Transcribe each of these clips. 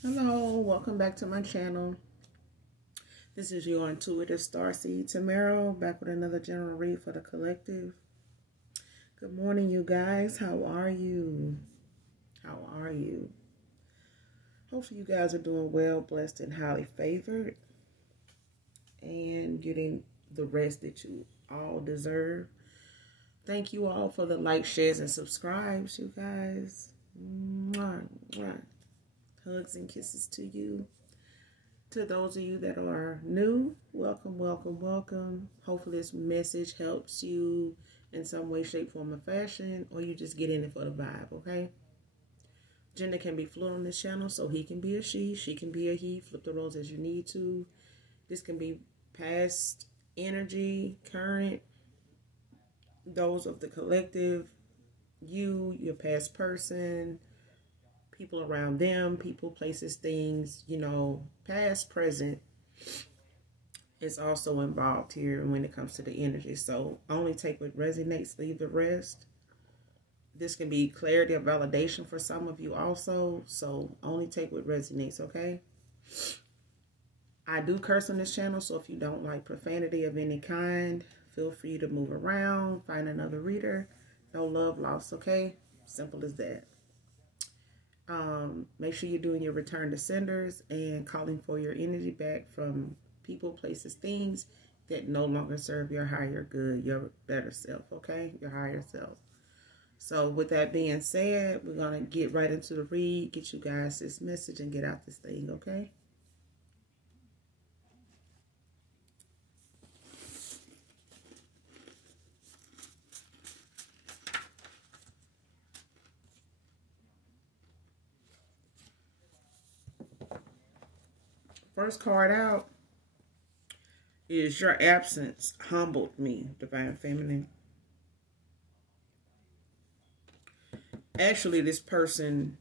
Hello, welcome back to my channel. This is your intuitive starseed Tamara, back with another general read for the collective. Good morning, you guys. How are you? How are you? Hopefully you guys are doing well, blessed, and highly favored, and getting the rest that you all deserve. Thank you all for the likes, shares, and subscribes, you guys. Mwah, mwah. Hugs and kisses to you. To those of you that are new, welcome, welcome, welcome. Hopefully this message helps you in some way, shape, form, or fashion, or you just get in it for the vibe, okay? Gender can be fluid on this channel, so he can be a she can be a he. Flip the roles as you need to. This can be past energy, current, those of the collective, you, your past person, people around them, people, places, things, you know, past, present is also involved here when it comes to the energy. So only take what resonates, leave the rest. This can be clarity or validation for some of you also. So only take what resonates, okay? I do curse on this channel, so if you don't like profanity of any kind, feel free to move around, find another reader. No love lost, okay? Simple as that. Make sure you're doing your return to senders and calling for your energy back from people, places, things that no longer serve your higher good, your better self, okay? Your higher self. So with that being said, we're going to get right into the read, get you guys this message, and get out this thing, okay? First card out is your absence humbled me, Divine Feminine. Actually, this person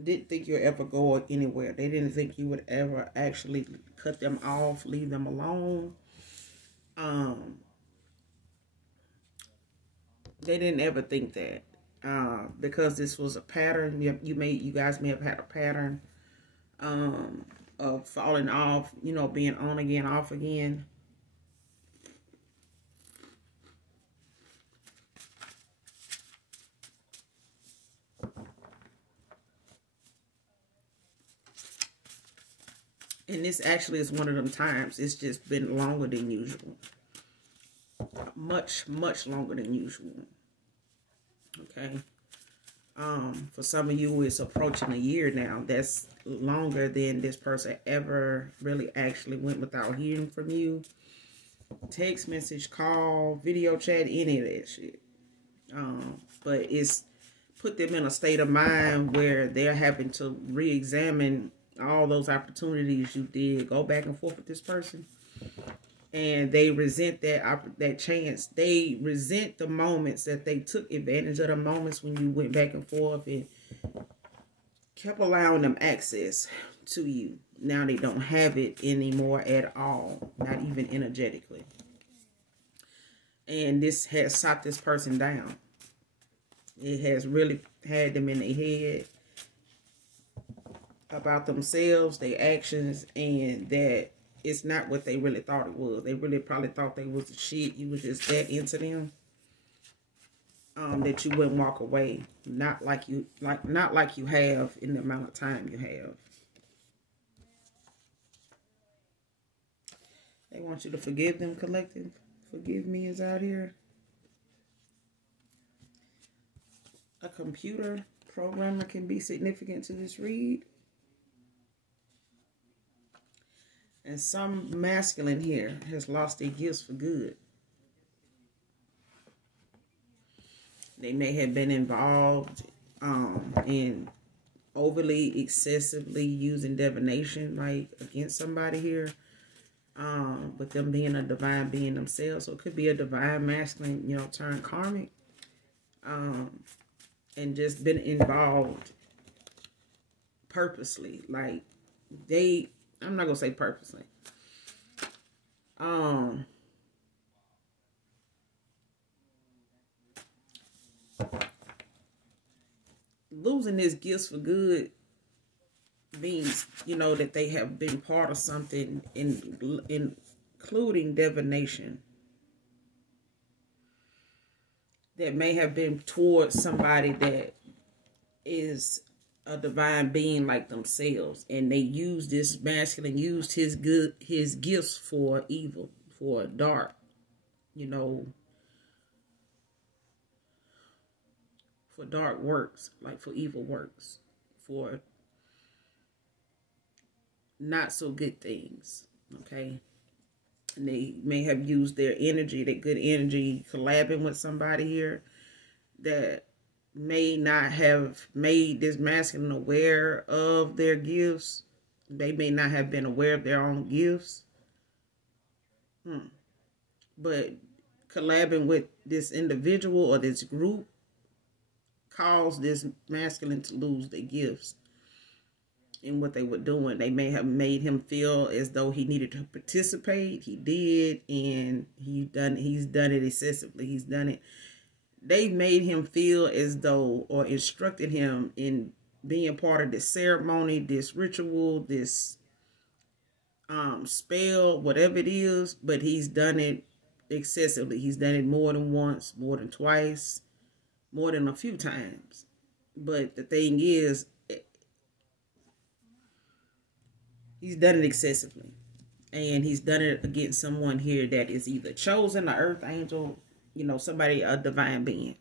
didn't think you'd ever go anywhere. They didn't think you would ever actually cut them off, leave them alone. They didn't ever think that. Because this was a pattern. You guys may have had a pattern of falling off, you know, being on again, off again. And this actually is one of them times. It's just been longer than usual. Much, much longer than usual. Okay. For some of you, it's approaching a year now. That's longer than this person ever really actually went without hearing from you. Text message, call, video chat, any of that shit. But it's put them in a state of mind where they're having to re-examine all those opportunities you did. Go back and forth with this person. And they resent that chance. They resent the moments that they took advantage of, the moments when you went back and forth and kept allowing them access to you. Now they don't have it anymore at all, not even energetically. And this has shot this person down. It has really had them in their head about themselves, their actions, and that it's not what they really thought it was. They really probably thought they was the shit. You was just that into them. That you wouldn't walk away. Not like you have in the amount of time you have. They want you to forgive them, collective. Forgive me is out here. A computer programmer can be significant to this read. And some masculine here has lost their gifts for good. They may have been involved in overly, excessively using divination, like against somebody here. With them being a divine being themselves. So it could be a divine masculine, you know, turned karmic. And just been involved purposely. Like I'm not gonna say purposely. Losing his gifts for good means, you know, that they have been part of something, including divination, that may have been towards somebody that is a divine being like themselves, and they used this masculine, used his gifts for evil, for dark, you know, for dark works, like for evil works, for not so good things. Okay. And they may have used their energy, that good energy, collabing with somebody here that may not have made this masculine aware of their gifts. They may not have been aware of their own gifts. But collabing with this individual or this group caused this masculine to lose their gifts in what they were doing. They may have made him feel as though he needed to participate. He did, and he's done it excessively. He's done it. They made him feel as though, or instructed him in being part of this ceremony, this ritual, this spell, whatever it is, but he's done it excessively. He's done it more than once, more than twice, more than a few times. But the thing is, he's done it excessively. And he's done it against someone here that is either chosen, an earth angel, you know, somebody, a divine being.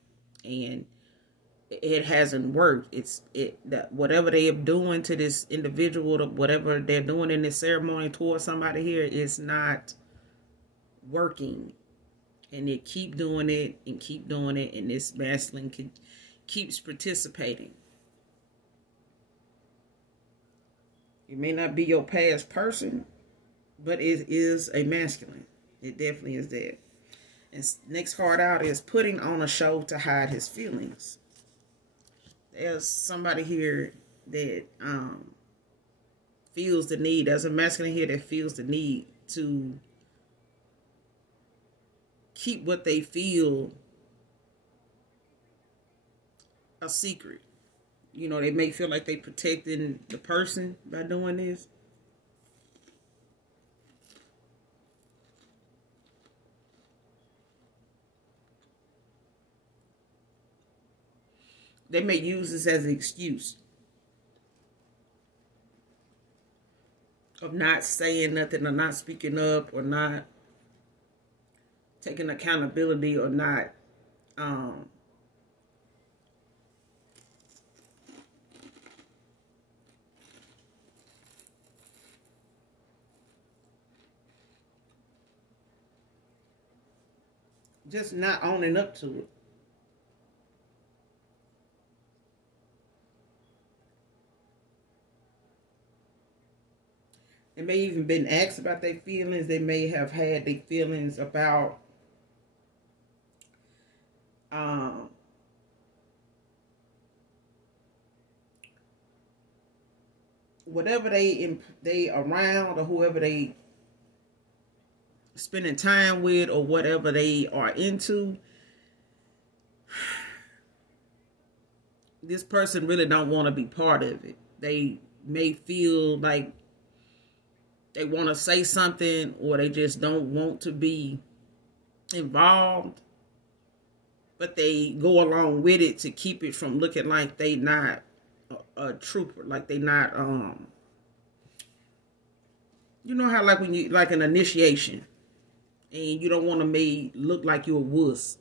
And it hasn't worked. That whatever they are doing to this individual, whatever they're doing in this ceremony towards somebody here, is not working. And they keep doing it and keep doing it, and this masculine keeps participating. It may not be your past person, but it is a masculine. It definitely is that. And next card out is putting on a show to hide his feelings. There's somebody here that feels the need. There's a masculine here that feels the need to keep what they feel a secret. You know, they may feel like they protecting the person by doing this. They may use this as an excuse of not saying nothing, or not speaking up, or not taking accountability, or not just not owning up to it. They may even been asked about their feelings. They may have had their feelings about whatever they around, or whoever they spending time with, or whatever they are into. This person really don't want to be part of it. They may feel like they want to say something, or they just don't want to be involved, but they go along with it to keep it from looking like they not a trooper, like they not you know how like when you like an initiation and you don't want to look like you're a wuss.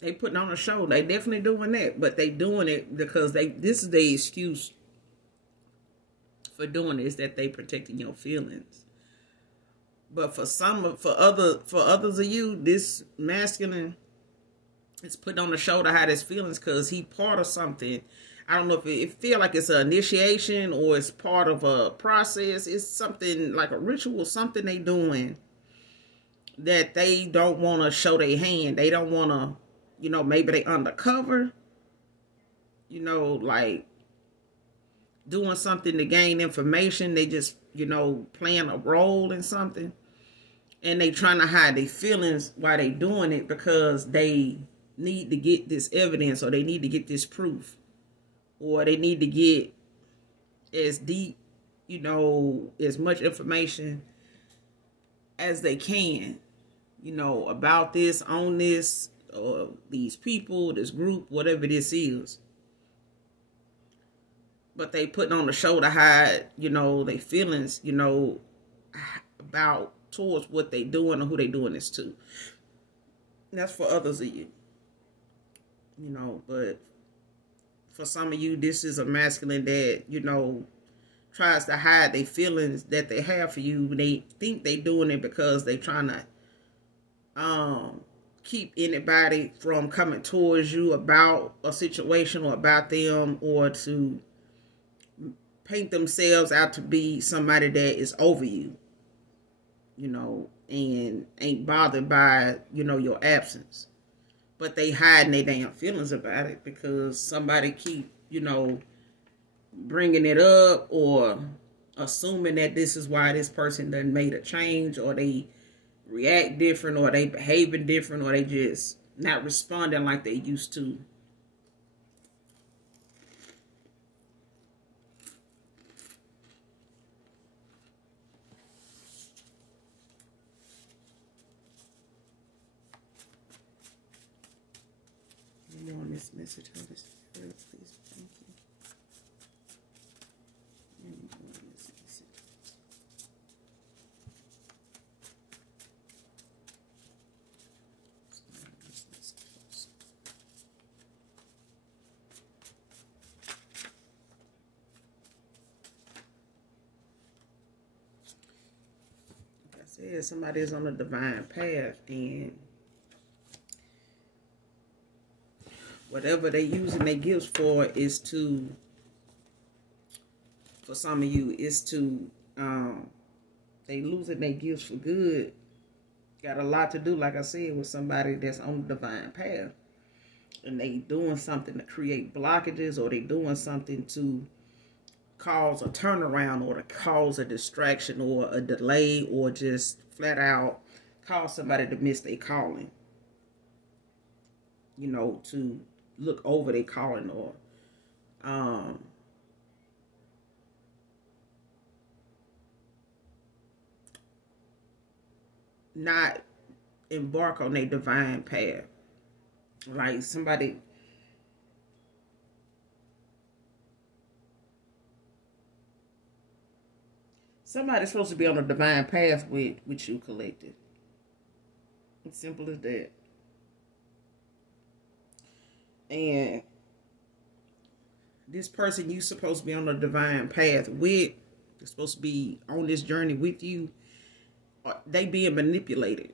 They putting on a show. They definitely doing that, but they doing it because this is the excuse for doing this, that they protecting your feelings. But for others of you, this masculine is putting on a show to hide his feelings because he part of something. I don't know if it feel like it's an initiation or it's part of a process. It's something like a ritual, something they doing that they don't want to show their hand. They don't want to, you know, maybe they undercover, you know, like doing something to gain information. They just, you know, playing a role in something. And they trying to hide their feelings while they doing it because they need to get this evidence, or they need to get this proof, or they need to get as deep, you know, as much information as they can, you know, about this, on this, or these people, this group, whatever this is. But they putting on the show to hide, you know, their feelings, you know, about towards what they doing or who they doing this to. And that's for others of you. You know, but for some of you, this is a masculine that, you know, tries to hide their feelings that they have for you. They think they doing it because they trying to keep anybody from coming towards you about a situation or about them, or to paint themselves out to be somebody that is over you, you know, and ain't bothered by, you know, your absence. But they hiding their damn feelings about it because somebody keep, you know, bringing it up, or assuming that this is why this person done made a change, or they react different, or they behaving different, or they just not responding like they used to. More on this message, Holy Spirit, please. Thank you. Like I said, somebody is on a divine path, and whatever they using their gifts for is to, for some of you, is to, they losing their gifts for good. Got a lot to do, like I said, with somebody that's on the divine path. And they doing something to create blockages, or they doing something to cause a turnaround, or to cause a distraction, or a delay, or just flat out cause somebody to miss their calling. You know, to look over their calling, or not embark on a divine path. Like somebody's supposed to be on a divine path with you, collective. It's simple as that. And this person you supposed to be on a divine path with, they're supposed to be on this journey with you, they being manipulated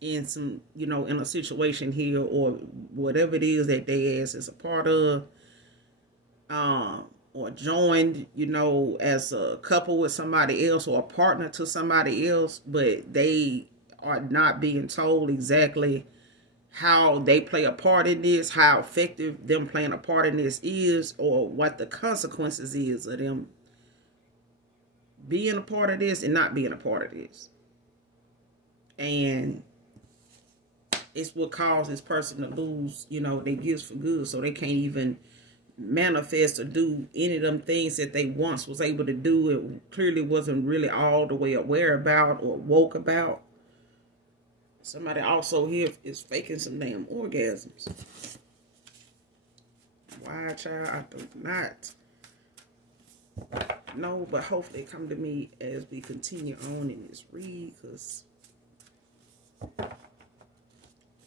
in some, you know, in a situation here, or whatever it is that they as is a part of, or joined, you know, as a couple with somebody else, or a partner to somebody else, but they are not being told exactly how they play a part in this, how effective them playing a part in this is, or what the consequences is of them being a part of this and not being a part of this. And it's what caused this person to lose, you know, their gifts for good, so they can't even manifest or do any of them things that they once was able to do. It clearly wasn't really all the way aware about or woke about. Somebody also here is faking some damn orgasms. Why, child? I do not know, but hopefully come to me as we continue on in this read, because I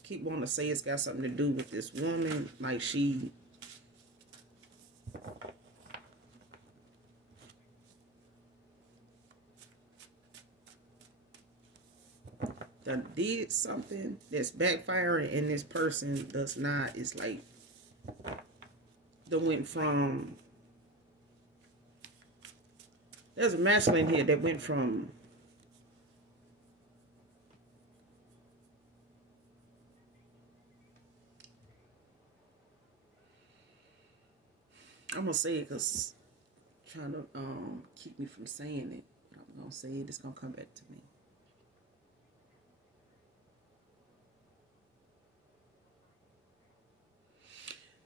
keep wanting to say it's got something to do with this woman, like she done did something that's backfiring, and this person does not. It's like they went from, there's a masculine here that went from I'm gonna say it because trying to keep me from saying it. I'm gonna say it. It's gonna come back to me.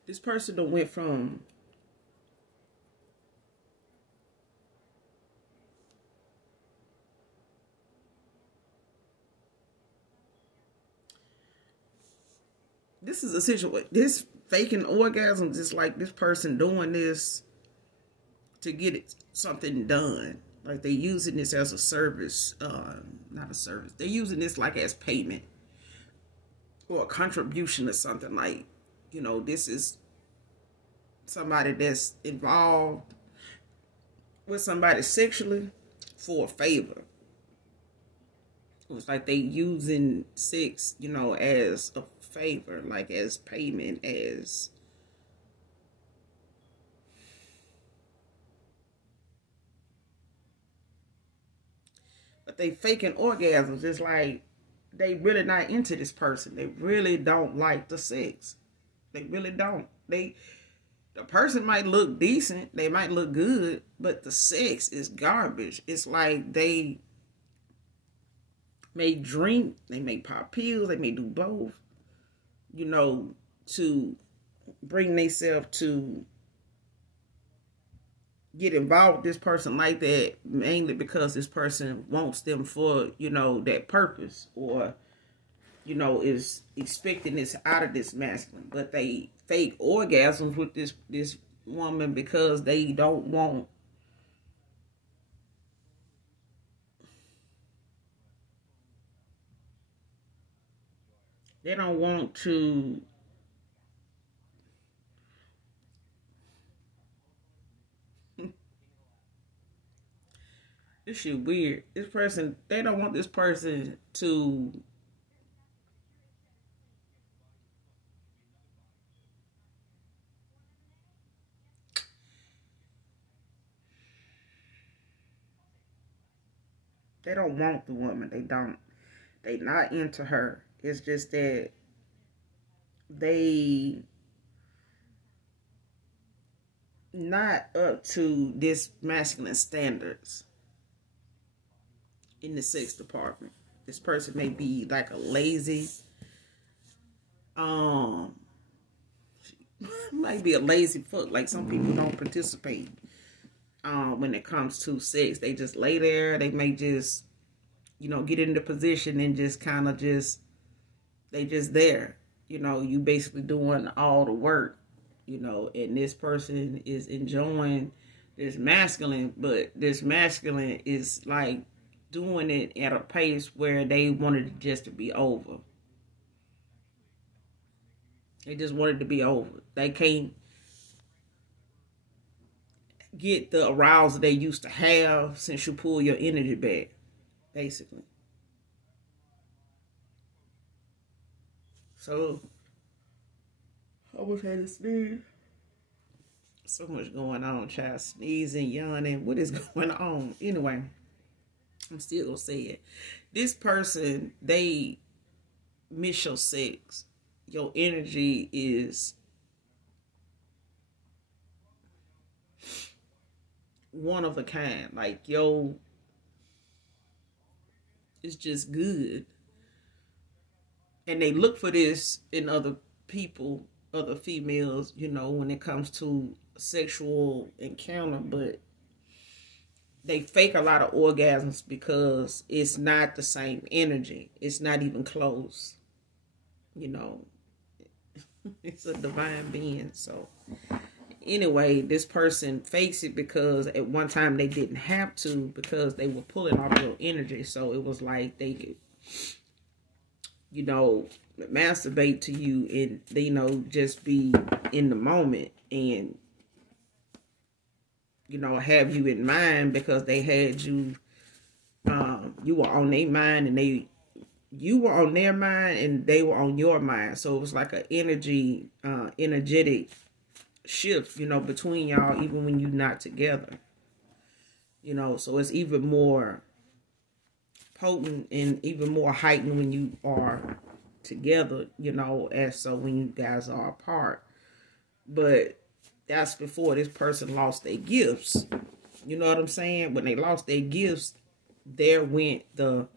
This person that went from this is a situation. This faking orgasm is like this person doing this to get something done. Like they're using this as a service, not a service. They're using this like as payment or a contribution or something. Like, you know, this is somebody that's involved with somebody sexually for a favor. It's like they using sex, you know, as a favor, like as payment, as but they faking orgasms. It's like they really not into this person. They really don't like the sex. They really don't. The person might look decent, they might look good, but the sex is garbage. It's like they may drink, they may pop pills, they may do both, you know, to bring themselves to get involved with this person like that, mainly because this person wants them for, you know, that purpose, or, you know, is expecting this out of this masculine. But they fake orgasms with this woman because they don't want to this shit weird. This person, they don't want this person to they don't want the woman. They not into her. It's just that they not up to this masculine standards in the sex department. This person may be like a lazy, might be a lazy fuck. Like some people don't participate when it comes to sex. They just lay there. They may just, you know, get into position and just kind of they just there. You know, you basically doing all the work, you know, and this person is enjoying this masculine, but this masculine is like doing it at a pace where they wanted it just to be over. They just wanted to be over. They can't get the arousal they used to have since you pull your energy back, basically. So, I almost had to sneeze. So much going on, child. Sneezing, yawning. What is going on? Anyway, I'm still gonna say it. This person, they miss your sex. Your energy is one of a kind. Like, yo, it's just good. And they look for this in other people, other females, you know, when it comes to sexual encounter, but they fake a lot of orgasms because it's not the same energy. It's not even close. You know, it's a divine being. So anyway, this person fakes it because at one time they didn't have to, because they were pulling off your energy. So it was like they could, you know, masturbate to you and, you know, just be in the moment and, you know, have you in mind because they had you, you were on their mind and you were on their mind and they were on your mind. So it was like an energetic shift, you know, between y'all, even when you're not together, you know. So it's even more potent and even more heightened when you are together, you know, as so when you guys are apart. But that's before this person lost their gifts. You know what I'm saying? When they lost their gifts, there went the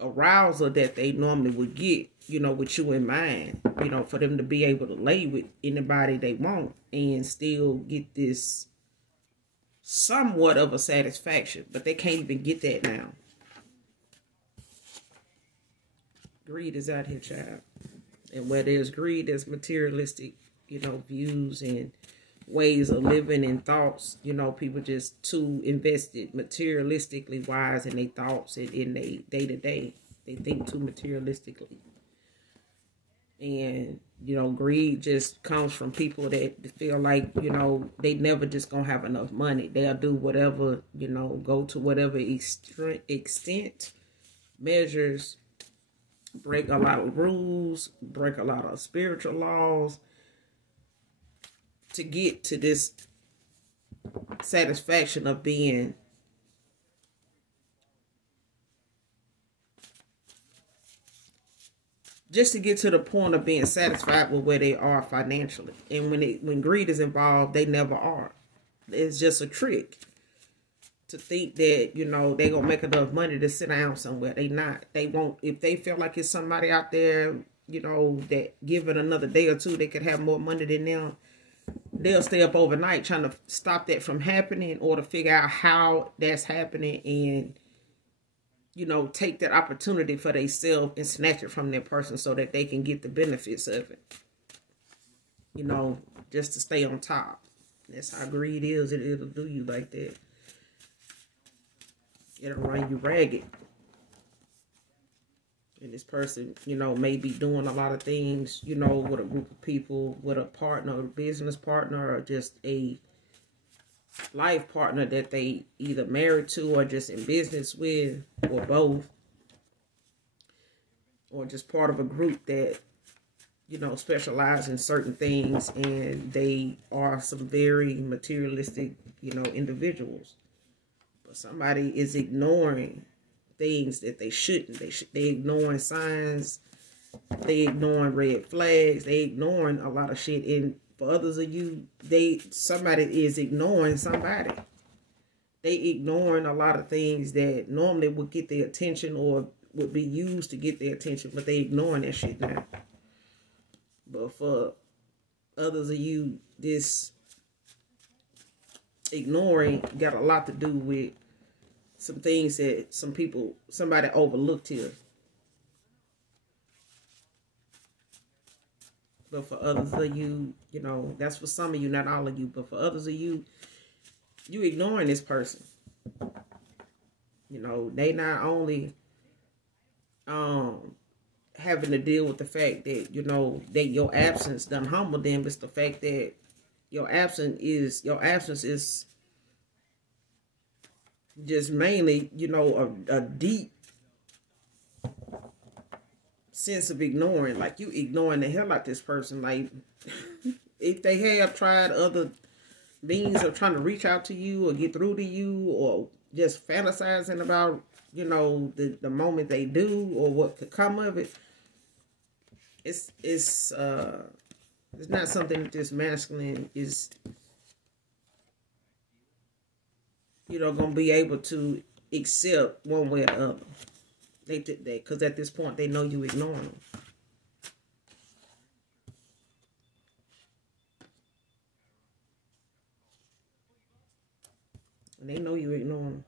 arousal that they normally would get, you know, with you in mind, you know, for them to be able to lay with anybody they want and still get this somewhat of a satisfaction. But they can't even get that now. Greed is out here, child. And where there's greed, there's materialistic, you know, views and ways of living and thoughts. You know, people just too invested materialistically wise in their thoughts and in their day-to-day. They think too materialistically. And, you know, greed just comes from people that feel like, you know, they never just gonna have enough money. They'll do whatever, you know, go to whatever extent, measures, break a lot of rules, break a lot of spiritual laws to get to this satisfaction of being just to get to the point of being satisfied with where they are financially. And when greed is involved, they never are. It's just a trick to think that, you know, they're going to make enough money to sit down somewhere. They not. They won't. If they feel like it's somebody out there, you know, that give it another day or two, they could have more money than them, they'll stay up overnight trying to stop that from happening or to figure out how that's happening and, you know, take that opportunity for themselves and snatch it from that person so that they can get the benefits of it. You know, just to stay on top. That's how greed is. It'll do you like that. It'll run you ragged. And this person, you know, may be doing a lot of things, you know, with a group of people, with a partner, a business partner, or just a life partner that they either married to or just in business with, or both. Or just part of a group that, you know, specialize in certain things, and they are some very materialistic, you know, individuals. But somebody is ignoring things that they shouldn't. They ignoring signs. They ignoring red flags. They ignoring a lot of shit. And for others of you, somebody is ignoring somebody. They ignoring a lot of things that normally would get their attention or would be used to get their attention, but they ignoring that shit now. But for others of you, this ignoring got a lot to do with some things that somebody overlooked here. But for others of you, you know, that's for some of you, not all of you. But for others of you, you ignoring this person. You know, they not only having to deal with the fact that, you know, that your absence done humble them. It's the fact that your absence is just mainly, you know, a deep sense of ignoring. Like, you ignoring the hell out this person. Like, if they have tried other means of trying to reach out to you or get through to you, or just fantasizing about, you know, the moment they do or what could come of it, it's not something that this masculine is, you know, gonna be able to accept one way or the other. They did that because at this point they know you ignoring them. And they know you ignoring them.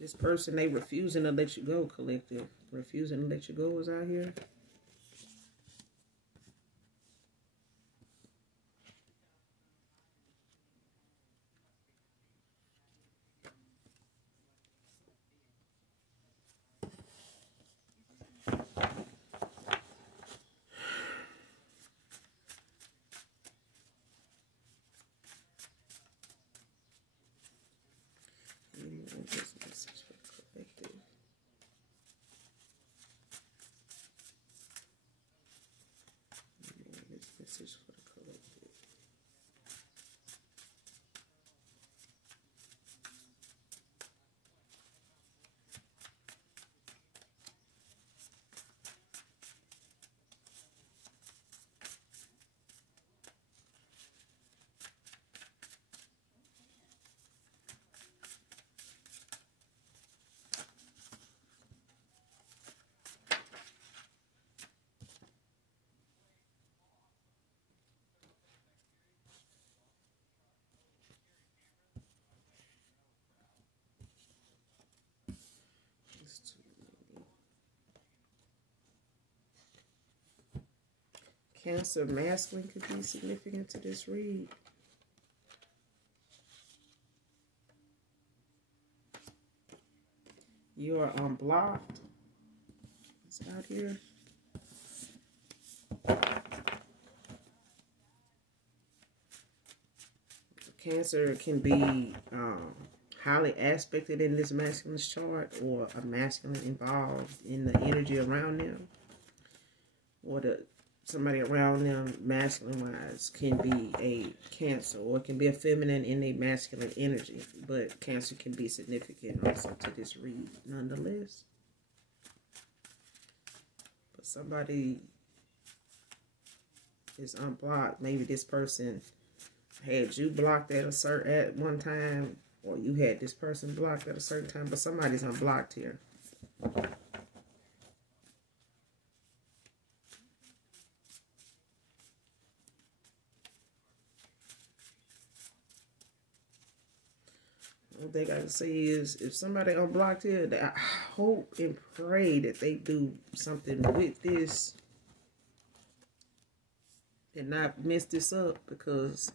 This person, they refusing to let you go, collective. Refusing to let you go is out here. That's too many. Cancer masculine could be significant to this read. You are unblocked. It's out here. Cancer can be highly aspected in this masculine chart, or a masculine involved in the energy around them, or somebody around them masculine wise can be a Cancer, or it can be a feminine in a masculine energy, but Cancer can be significant also to this read nonetheless. But somebody is unblocked. Maybe this person had you blocked at one time, or you had this person blocked at a certain time, but somebody's unblocked here. One thing I can say is, if somebody unblocked here, I hope and pray that they do something with this and not mess this up, because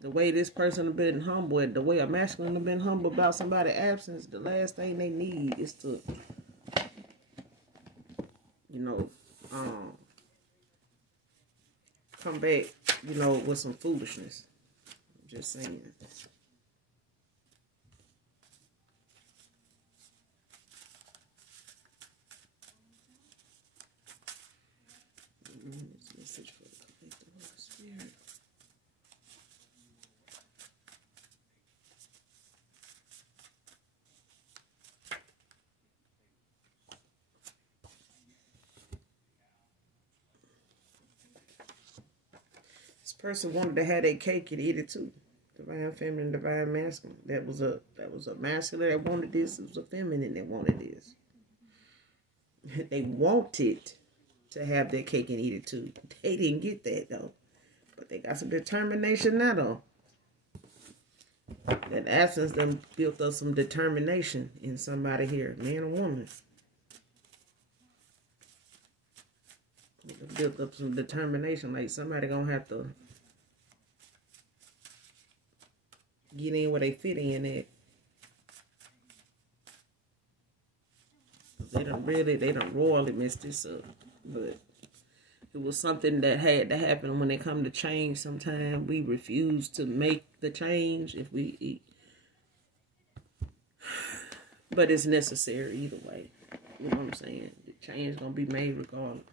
the way this person have been humble, and the way a masculine have been humble about somebody's absence, the last thing they need is to, you know, come back, you know, with some foolishness. I'm just saying. Message for the collective Holy Spirit. This person wanted to have their cake and eat it too. Divine feminine, divine masculine. That was a masculine that wanted this. It was a feminine that wanted this. They wanted to have their cake and eat it too. They didn't get that though. But they got some determination now though. That absence them built up some determination in somebody here, man or woman. Built up some determination, like somebody gonna have to get in where they fit in at. They don't royally mess this up. But it was something that had to happen. When they come to change, sometimes we refuse to make the change if we eat. But it's necessary either way. You know what I'm saying? The change gonna be made regardless.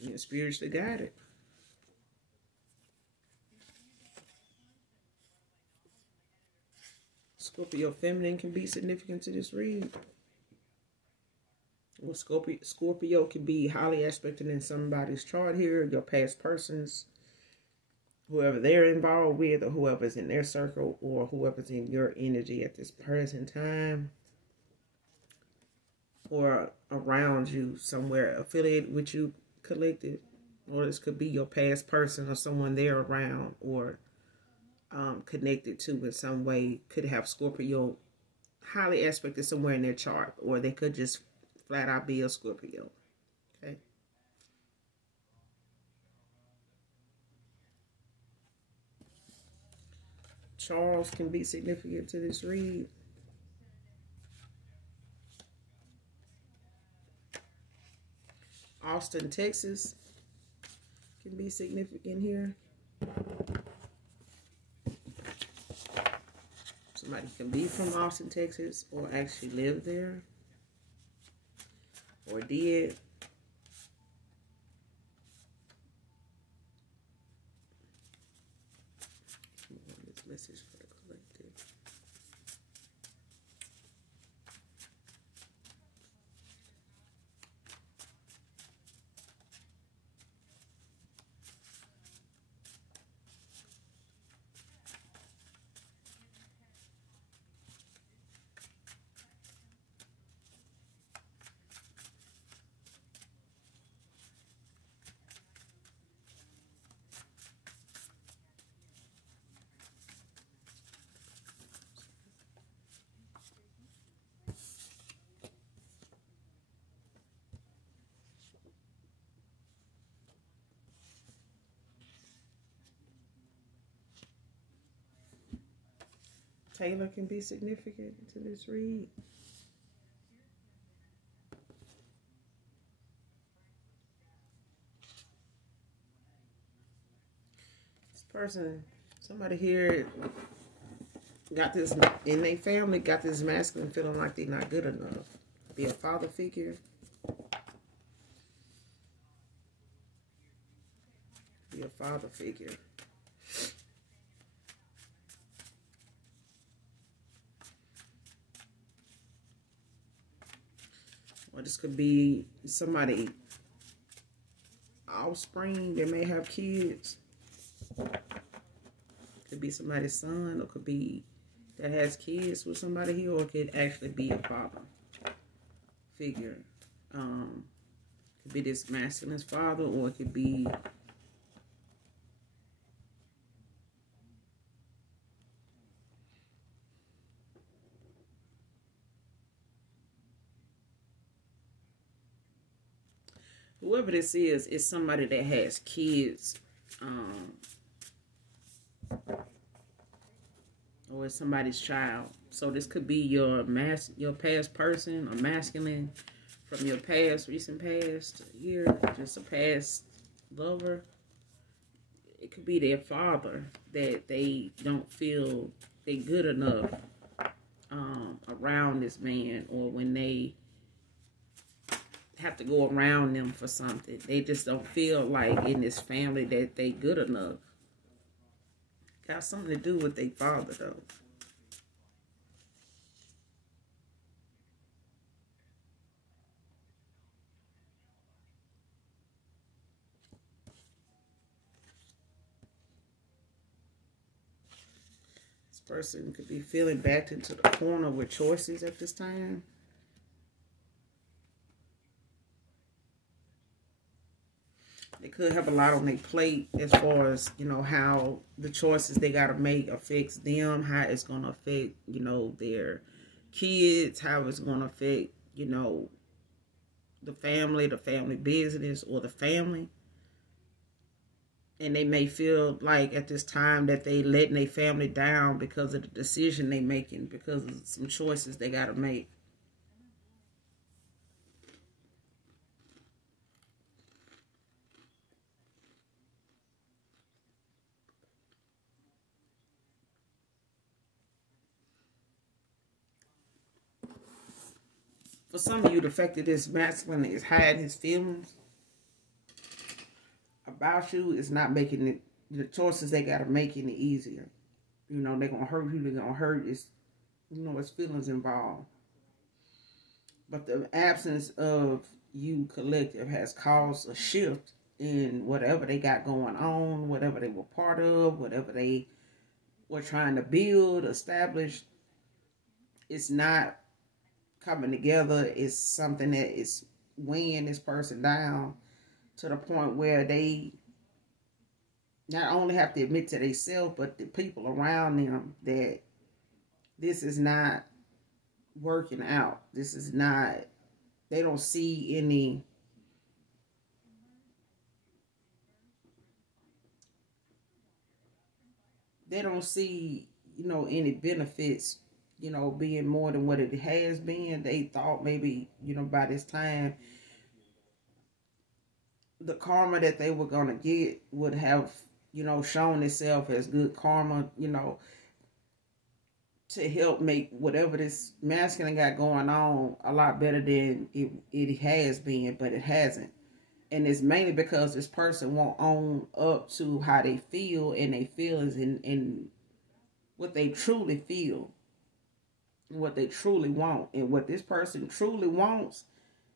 Being spiritually guided. Scorpio feminine can be significant to this read. Well, Scorpio can be highly aspected in somebody's chart here. Your past persons, whoever they're involved with, or whoever's in their circle, or whoever's in your energy at this present time, or around you somewhere, affiliated with you, collective. Or this could be your past person or someone they're around or connected to in some way. Could have Scorpio highly aspected somewhere in their chart, or they could just flat out be a Scorpio. Okay. Charles can be significant to this read. Austin, Texas can be significant here. Somebody can be from Austin, Texas, or actually live there, or did. This message for the collective. Taylor can be significant to this read. This person, somebody here got this in their family, got this masculine feeling like they're not good enough. Be a father figure. Be a father figure. Or this could be somebody offspring that may have kids. Could be somebody's son, or could be that has kids with somebody here, or it could actually be a father figure. Could be this masculine's father, or it could be whoever this is somebody that has kids, or it's somebody's child. So this could be your past person, or masculine from your past, recent past year, just a past lover. It could be their father that they don't feel they good enough around this man, or when they have to go around them for something, they just don't feel like in this family that they good enough. Got something to do with their father, though. This person could be feeling backed into the corner with choices at this time. They could have a lot on their plate as far as, you know, how the choices they got to make affects them, how it's going to affect, you know, their kids, how it's going to affect, you know, the family business, or the family. And they may feel like at this time that they letting their family down because of the decision they making, because of some choices they got to make. For some of you, the fact that this masculine is hiding his feelings about you is not making it, the choices they got to make any easier. You know, they're going to hurt who they're going to hurt. It's, you know, it's feelings involved. But the absence of you collective has caused a shift in whatever they got going on, whatever they were part of, whatever they were trying to build, establish. It's not coming together. It's something that is weighing this person down to the point where they not only have to admit to themselves, but the people around them, that this is not working out. This is not, they don't see any, they don't see, you know, any benefits, you know, being more than what it has been. They thought maybe, you know, by this time, the karma that they were going to get would have, you know, shown itself as good karma, you know, to help make whatever this masculine got going on a lot better than it has been, but it hasn't. And it's mainly because this person won't own up to how they feel and their feelings, and what they truly feel, what they truly want. And what this person truly wants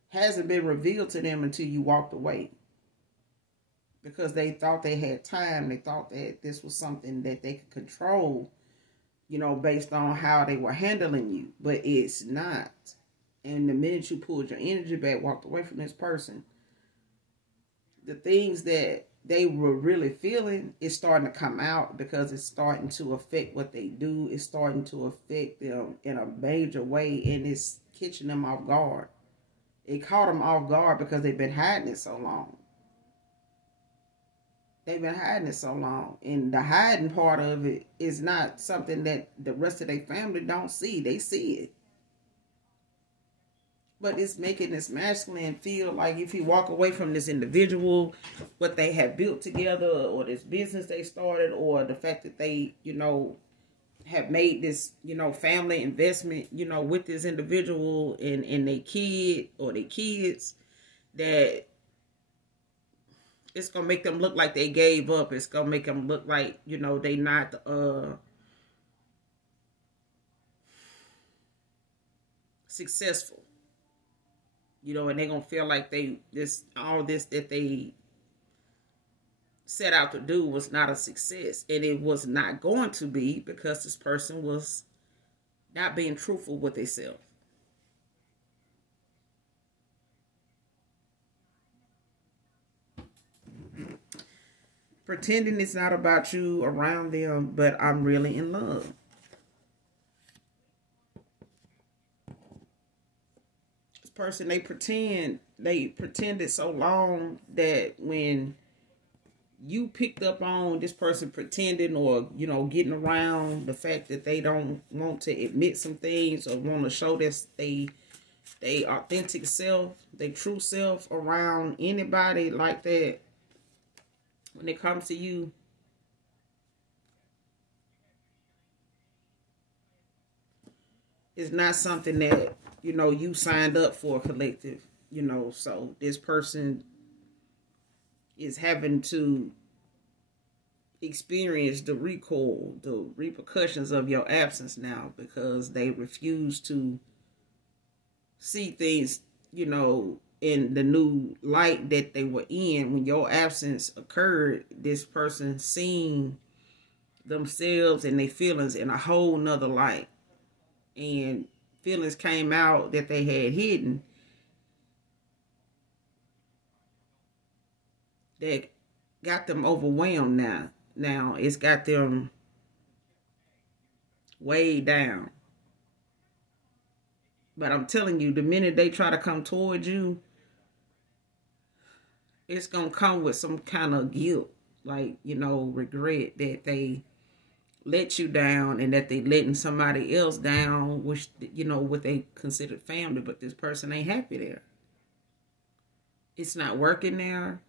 hasn't been revealed to them until you walked away. Because they thought they had time. They thought that this was something that they could control, you know, based on how they were handling you. But it's not. And the minute you pulled your energy back, walked away from this person, the things that they were really feeling is starting to come out, because it's starting to affect what they do. It's starting to affect them in a major way, and it's catching them off guard. It caught them off guard because they've been hiding it so long. They've been hiding it so long. And the hiding part of it is not something that the rest of their family don't see. They see it. But it's making this masculine feel like if he walk away from this individual, what they have built together, or this business they started, or the fact that they, have made this, family investment, with this individual and their kid or their kids, that it's going to make them look like they gave up. It's going to make them look like, they not successful. And they're going to feel like all this that they set out to do was not a success. And it was not going to be, because this person was not being truthful with themselves. Pretending it's not about you around them, but I'm really in love. Person, they pretended so long that when you picked up on this person pretending, or getting around the fact that they don't want to admit some things, or want to show this they authentic self, their true self around anybody like that, when it comes to you, it's not something that you signed up for, a collective, so this person is having to experience the recoil, the repercussions of your absence now, because they refuse to see things, in the new light that they were in. When your absence occurred, this person seen themselves and their feelings in a whole nother light. And feelings came out that they had hidden, that got them overwhelmed now. Now it's got them way down. But I'm telling you, the minute they try to come towards you, it's going to come with some kind of guilt, like, regret that they let you down, and that they letting somebody else down, which, what they considered family, but this person ain't happy there. It's not working there.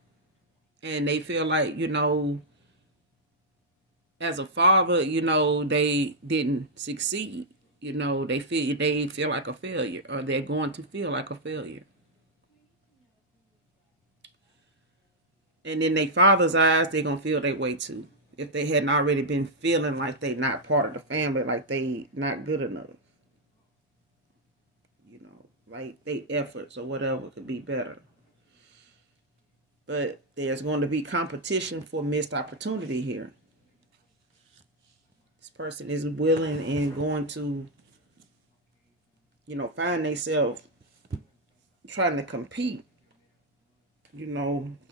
And they feel like, as a father, they didn't succeed. They feel like a failure, or they're going to feel like a failure. And in their father's eyes, they're going to feel that way too. If they hadn't already been feeling like they not part of the family, like they not good enough. Like their efforts or whatever could be better. But there's going to be competition for missed opportunity here. This person is willing and going to, find themselves trying to compete,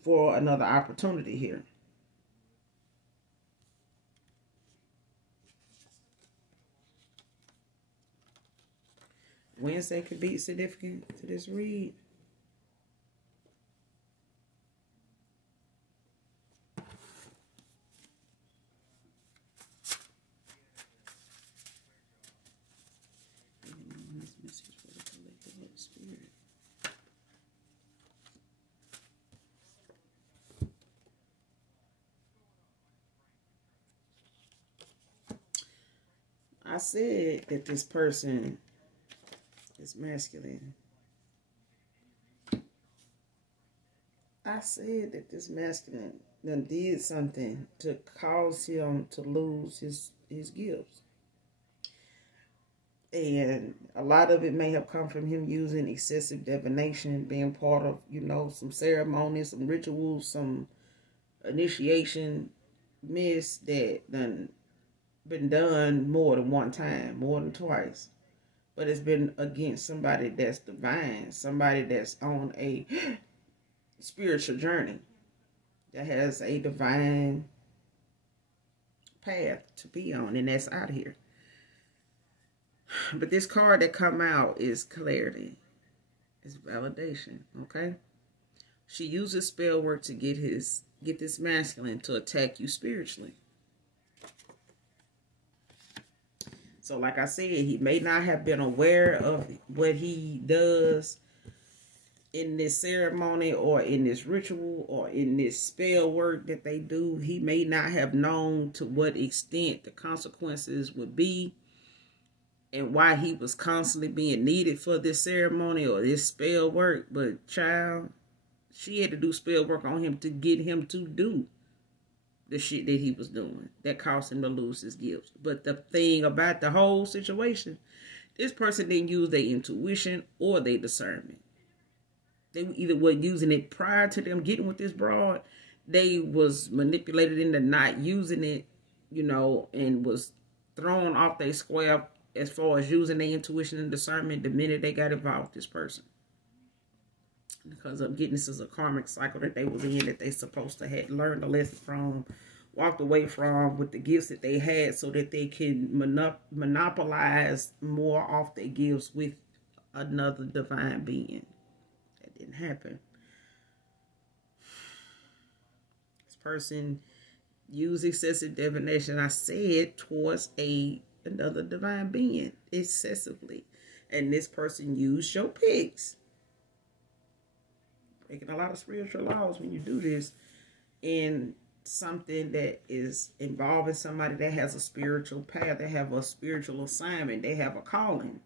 for another opportunity here. Wednesday could be significant to this read. I said that this person is masculine. I said that this masculine done did something to cause him to lose his gifts. And a lot of it may have come from him using excessive divination, being part of, some ceremonies, some rituals, some initiation myths that done been done more than one time, more than twice. But it's been against somebody that's divine, somebody that's on a spiritual journey, that has a divine path to be on, and that's out here. But this card that come out is clarity. It's validation, okay? She uses spell work to get his get this masculine to attack you spiritually. So like I said, he may not have been aware of what he does in this ceremony or in this ritual or in this spell work that they do. He may not have known to what extent the consequences would be and why he was constantly being needed for this ceremony or this spell work. But child, she had to do spell work on him to get him to do the shit that he was doing that caused him to lose his gifts. But the thing about the whole situation, this person didn't use their intuition or their discernment. They either were using it prior to them getting with this broad. They was manipulated into not using it, you know, and was thrown off their square as far as using their intuition and discernment the minute they got involved with this person. Because I'm getting this is a karmic cycle that they was in that they supposed to have learned a lesson from, walked away from with the gifts that they had so that they can monopolize more off their gifts with another divine being. That didn't happen. This person used excessive divination, I said, towards another divine being excessively. And this person used your pigs. Breaking a lot of spiritual laws when you do this in something that is involving somebody that has a spiritual path, they have a spiritual assignment, they have a calling.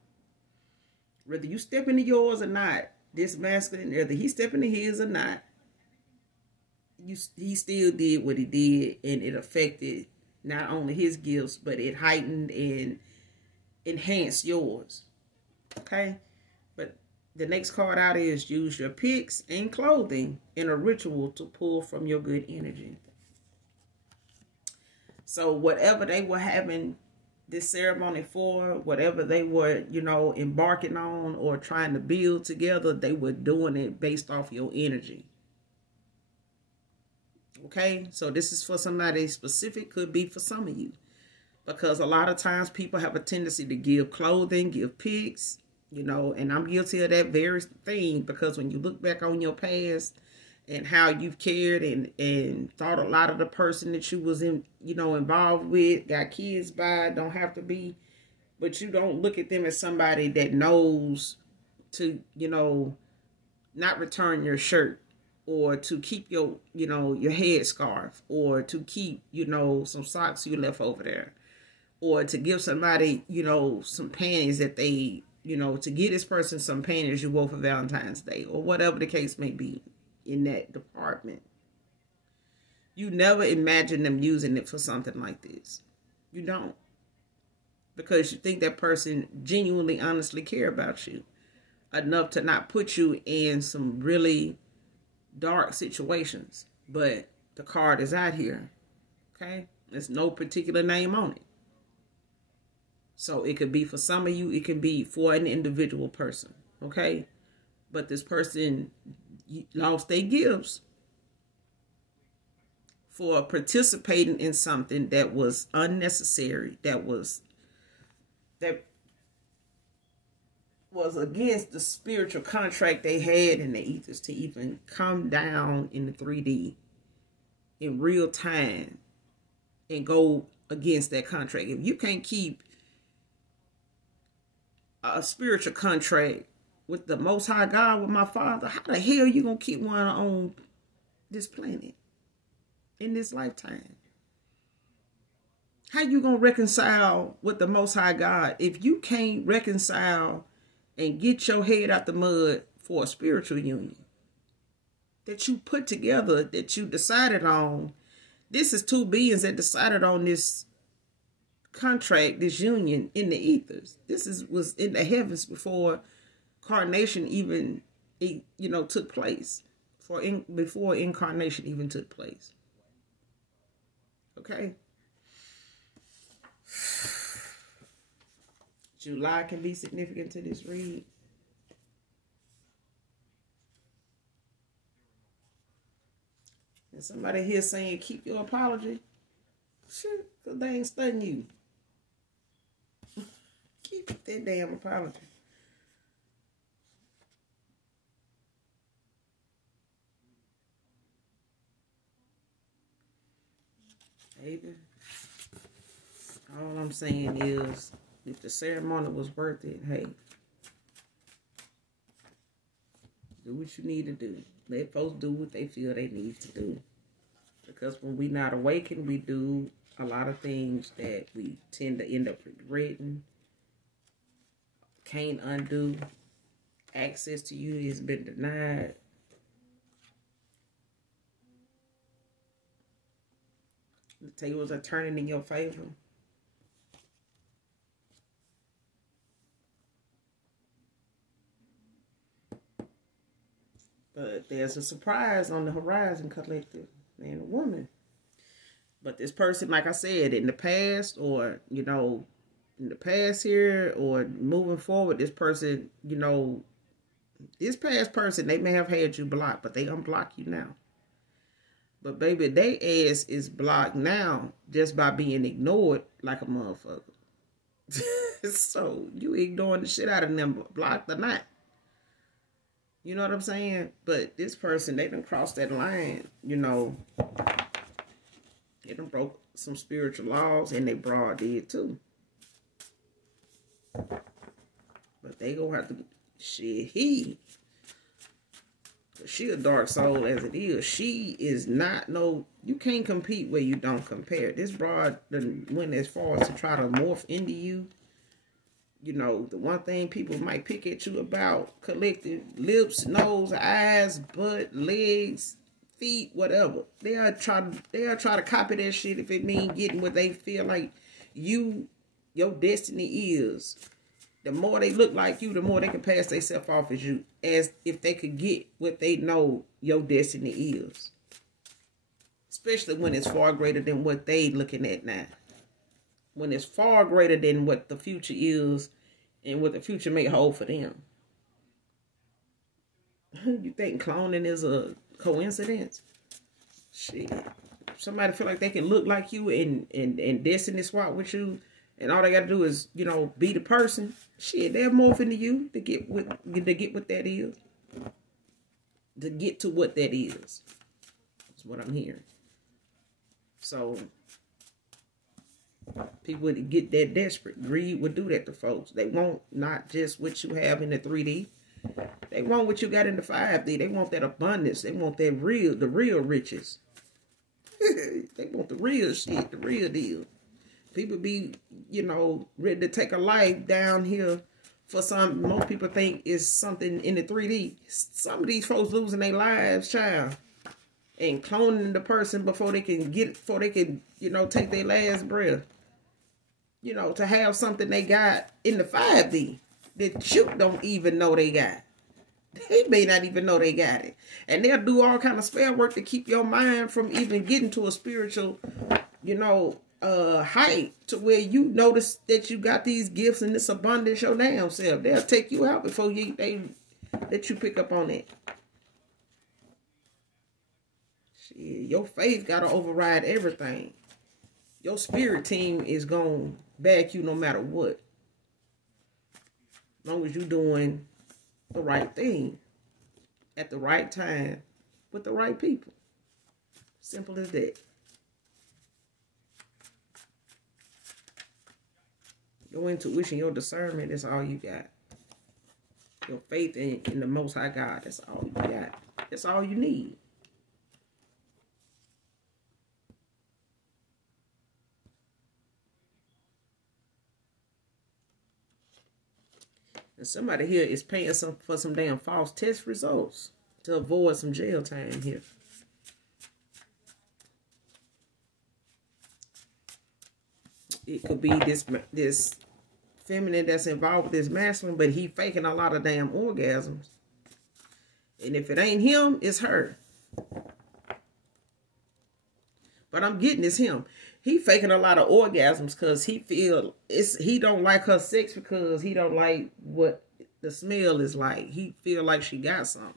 Whether you step into yours or not, this masculine, whether he step into his or not, he still did what he did, and it affected not only his gifts, but it heightened and enhanced yours. Okay? But the next card out is use your picks and clothing in a ritual to pull from your good energy. So whatever they were having this ceremony for, whatever they were, you know, embarking on or trying to build together, they were doing it based off your energy. Okay? So this is for somebody specific, could be for some of you. Because a lot of times people have a tendency to give clothing, give picks, you know, and I'm guilty of that very thing, because when you look back on your past and how you've cared and thought a lot of the person that you was in, you know, involved with, got kids by, don't have to be, but you don't look at them as somebody that knows to, you know, not return your shirt, or to keep your, you know, your head scarf, or to keep, you know, some socks you left over there, or to give somebody, you know, some panties that they, you know, to get this person some panties you wore for Valentine's Day, or whatever the case may be in that department. You never imagine them using it for something like this. You don't. Because you think that person genuinely, honestly care about you enough to not put you in some really dark situations. But the card is out here. Okay? There's no particular name on it. So it could be for some of you, it can be for an individual person. Okay? But this person lost their gifts for participating in something that was unnecessary, that was against the spiritual contract they had in the ethers to even come down in the 3D in real time and go against that contract. If you can't keep a spiritual contract with the Most High God, with my Father, how the hell are you going to keep one on this planet in this lifetime? How you going to reconcile with the Most High God if you can't reconcile and get your head out the mud for a spiritual union that you put together, that you decided on? This is two beings that decided on this contract, this union in the ethers. This was in the heavens before incarnation even, you know, took place. Before incarnation even took place. Okay? July can be significant to this read. And somebody here saying, keep your apology. Shit, because they ain't studying you. Keep that damn apology. Baby, all I'm saying is, if the ceremony was worth it, hey, do what you need to do. Let folks do what they feel they need to do. Because when we not awakened, we do a lot of things that we tend to end up regretting, can't undo. Access to you has been denied. The tables are turning in your favor. But there's a surprise on the horizon, collective, man and woman. But this person, like I said, in the past, or, you know, in the past here, or moving forward, this person, you know, this past person, they may have had you blocked, but they unblock you now. But baby, they ass is blocked now just by being ignored like a motherfucker. So you ignoring the shit out of them, blocked or not. You know what I'm saying? But this person, they done crossed that line, you know. They done broke some spiritual laws, and they broad did too. But they gonna have to, shit, she a dark soul as it is. She is not no, you can't compete where you don't compare. This broad went as far as to try to morph into you. You know, the one thing people might pick at you about, collective, lips, nose, eyes, butt, legs, feet, whatever. They'll try to copy that shit if it means getting what they feel like your destiny is. The more they look like you, the more they can pass themselves off as you, as if they could get what they know your destiny is. Especially when it's far greater than what they looking at now. When it's far greater than what the future is and what the future may hold for them. You think cloning is a coincidence? Shit. Somebody feel like they can look like you and destiny swap with you, and all they got to do is, you know, be the person. Shit, they're morphing into you to get what that is. To get to what that is. That's what I'm hearing. So, people that get that desperate, greed would do that to folks. They want not just what you have in the 3D. They want what you got in the 5D. They want that abundance. They want that the real riches. They want the real shit, the real deal. People be, you know, ready to take a life down here for some, most people think is something in the 3D. Some of these folks losing their lives, child, and cloning the person before they can, you know, take their last breath. You know, to have something they got in the 5D that you don't even know they got. They may not even know they got it. And they'll do all kind of spell work to keep your mind from even getting to a spiritual, you know, height to where you notice that you got these gifts and this abundance your damn self. They'll take you out before they let you pick up on it. Shit, your faith got to override everything. Your spirit team is going to back you no matter what. As long as you're doing the right thing at the right time with the right people. Simple as that. Your intuition, your discernment, that's all you got. Your faith in the Most High God, that's all you got. That's all you need. And somebody here is paying for some damn false test results to avoid some jail time here. It could be this feminine that's involved with this masculine, but he faking a lot of damn orgasms. And if it ain't him, it's her. But I'm getting it's him. He faking a lot of orgasms because he don't like her sex because he don't like what the smell is like. He feel like she got something.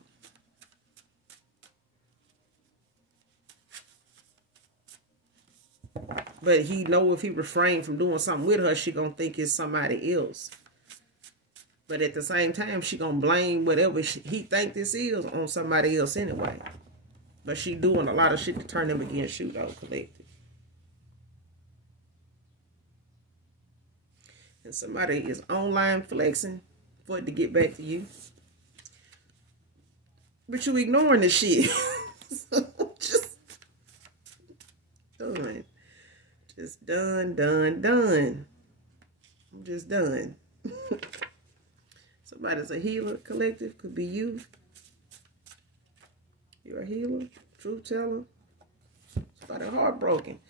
But he know if he refrain from doing something with her, she gonna think it's somebody else. But at the same time, she gonna blame whatever he think this is on somebody else anyway. But she doing a lot of shit to turn them against you though, collective. And somebody is online flexing for it to get back to you. But you ignoring the shit. So just done. Just done. I'm just done. Somebody's a healer collective. Could be you. You're a healer, truth teller. Somebody heartbroken.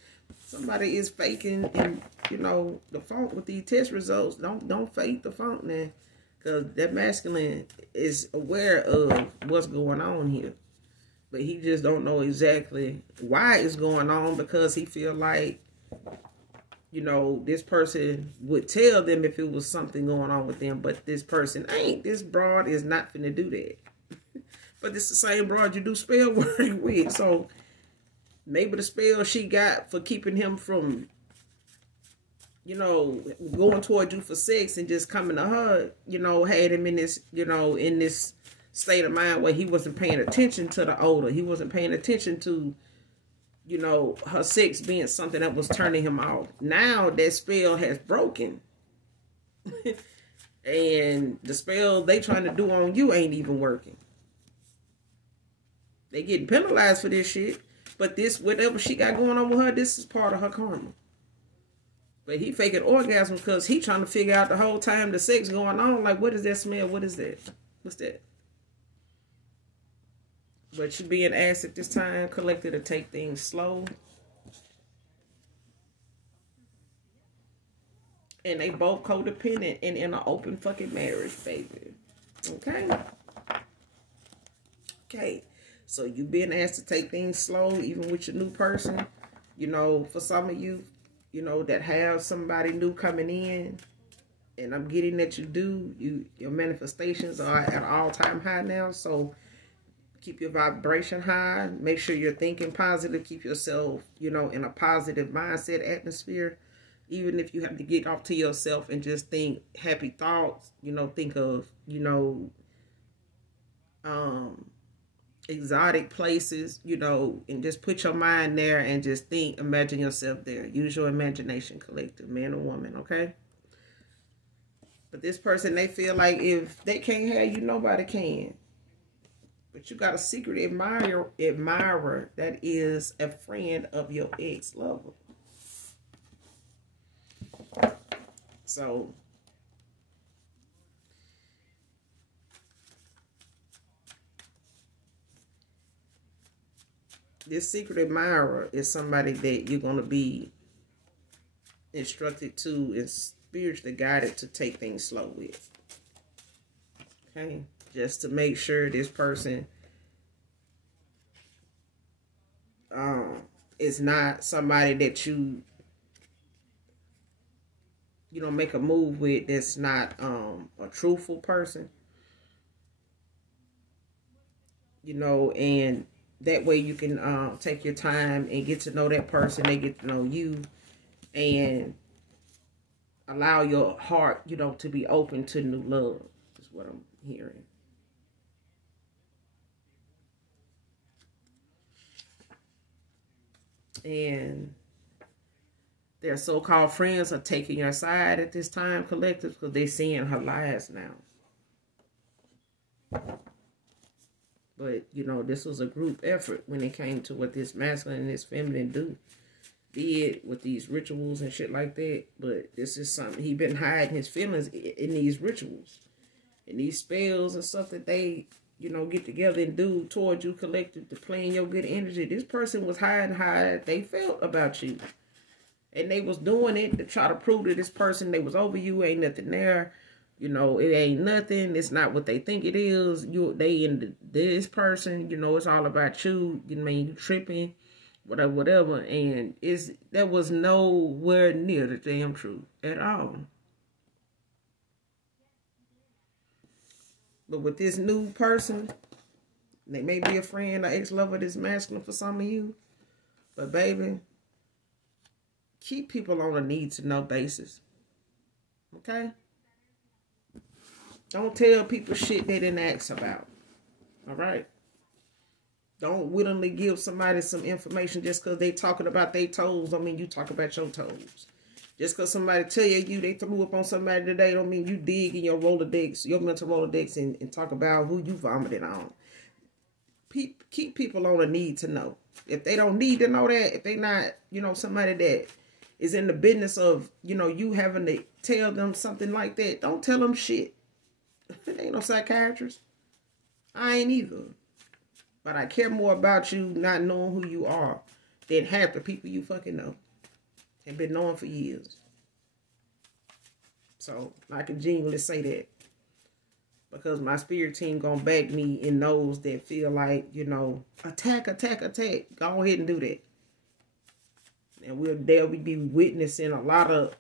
Somebody is faking, and you know the funk with these test results. Don't fake the funk now, because that masculine is aware of what's going on here, but he just don't know exactly why it's going on, because he feel like, you know, this person would tell them if it was something going on with them, but this person ain't. This broad is not finna do that. But it's the same broad you do spell work with. So maybe the spell she got for keeping him from, you know, going toward you for sex and just coming to her, you know, had him in this, you know, in this state of mind where he wasn't paying attention to the odor. He wasn't paying attention to, you know, her sex being something that was turning him off. Now that spell has broken. And the spell they trying to do on you ain't even working. They getting penalized for this shit. But this, whatever she got going on with her, this is part of her karma. But he faking orgasm because he trying to figure out the whole time the sex going on. Like, what is that smell? What is that? What's that? But you being asked at this time, collected, to take things slow. And they both codependent and in an open fucking marriage, baby. Okay? Okay. So you being asked to take things slow, even with your new person. You know, for some of you, you know, that have somebody new coming in, and I'm getting that you do, your manifestations are at an all-time high now. So keep your vibration high. Make sure you're thinking positive. Keep yourself, you know, in a positive mindset atmosphere. Even if you have to get off to yourself and just think happy thoughts, you know, think of, you know, exotic places, you know, and just put your mind there and just think, imagine yourself there. Use your imagination, collective, man or woman, okay? But this person, they feel like if they can't have you, nobody can. But you got a secret admirer that is a friend of your ex-lover. So this secret admirer is somebody that you're going to be instructed to and spiritually guided to take things slow with. Okay? Just to make sure this person is not somebody that you know, make a move with that's not a truthful person. You know, and that way you can take your time and get to know that person. They get to know you, and allow your heart, you know, to be open to new love. Is what I'm hearing. And their so-called friends are taking your side at this time, collective, because they're seeing her lies now. But, you know, this was a group effort when it came to what this masculine and this feminine did with these rituals and shit like that. But this is something, he been hiding his feelings in these rituals. And these spells and stuff that they, you know, get together and do towards you, collective, to play in your good energy. This person was hiding how they felt about you. And they was doing it to try to prove to this person they was over you. Ain't nothing there. You know, it ain't nothing. It's not what they think it is. They in this person, you know, it's all about you. You mean, you tripping, whatever. And that was nowhere near the damn truth at all. But with this new person, they may be a friend or ex-lover that's masculine for some of you. But baby, keep people on a need-to-know basis. Okay? Don't tell people shit they didn't ask about. Alright? Don't willingly give somebody some information just because they talking about their toes. I mean, you talk about your toes. Just because somebody tell you they threw up on somebody today don't mean you dig in your Rolodex, your mental Rolodex, and talk about who you vomited on. Keep people on a need to know. If they don't need to know that, if they not, somebody that is in the business of, you having to tell them something like that, don't tell them shit. Ain't no psychiatrist. I ain't either. But I care more about you not knowing who you are than half the people you fucking know and been knowing for years. So I can genuinely say that. Because my spirit team gonna back me in those that feel like, attack. Go ahead and do that. And they'll be witnessing a lot of,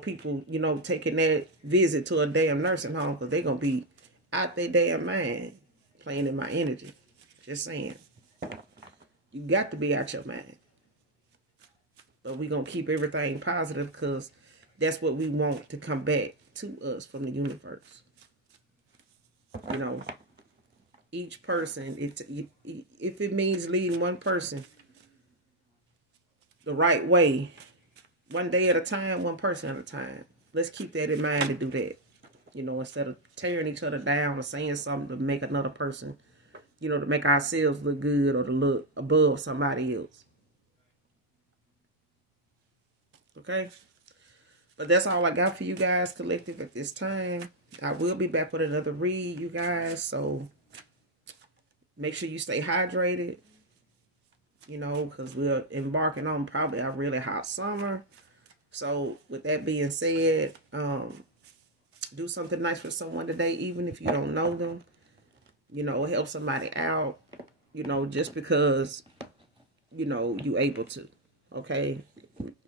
people, taking that visit to a damn nursing home because they're gonna be out their damn mind playing in my energy. Just saying. You got to be out your mind. But we're gonna keep everything positive because that's what we want to come back to us from the universe. Each person, if it means leading one person the right way, one day at a time, one person at a time. Let's keep that in mind to do that. Instead of tearing each other down or saying something to make another person, to make ourselves look good or to look above somebody else. Okay? But that's all I got for you guys, collective, at this time. I will be back with another read, you guys. So make sure you stay hydrated. Because we're embarking on probably a really hot summer. So with that being said, do something nice for someone today, even if you don't know them. Help somebody out. Just because, you able to. Okay?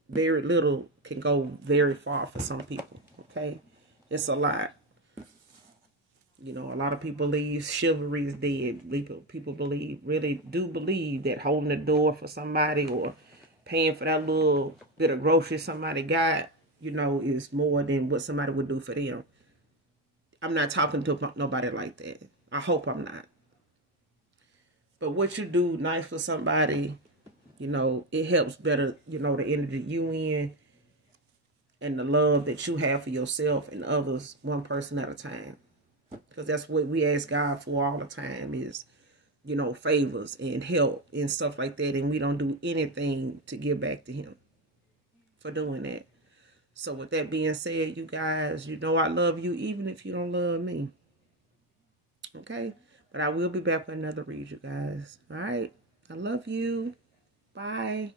Very little can go very far for some people. Okay? It's a lot. A lot of people believe chivalry is dead. People really do believe that holding the door for somebody or paying for that little bit of groceries somebody got, is more than what somebody would do for them. I'm not talking to nobody like that. I hope I'm not. But what you do nice for somebody, it helps better, the energy you in and the love that you have for yourself and others, one person at a time. Because that's what we ask God for all the time is, favors and help and stuff like that. And we don't do anything to give back to him for doing that. So with that being said, you guys, I love you even if you don't love me. Okay? But I will be back for another read, you guys. All right? I love you. Bye.